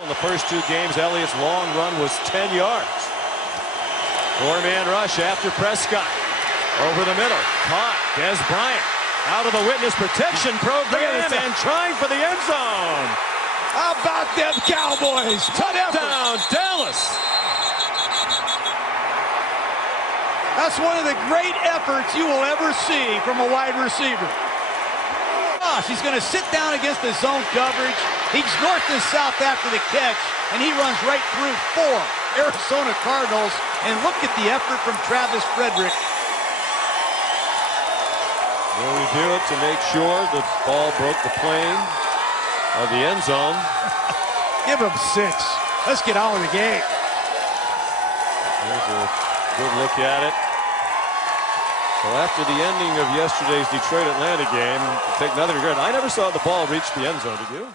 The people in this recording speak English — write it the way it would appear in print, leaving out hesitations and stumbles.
In the first two games, Elliott's long run was 10 yards. Four-man rush after Prescott. Over the middle. Caught. Dez Bryant out of the witness protection program and trying for the end zone. How about them Cowboys? Touchdown, Dallas. That's one of the great efforts you will ever see from a wide receiver. He's going to sit down against the zone coverage. He's north and south after the catch, and he runs right through four Arizona Cardinals. And look at the effort from Travis Frederick. Will he do it to make sure the ball broke the plane of the end zone? Give him 6. Let's get on with the game. Here's a good look at it. Well, after the ending of yesterday's Detroit-Atlanta game, take another regret. I never saw the ball reach the end zone, did you?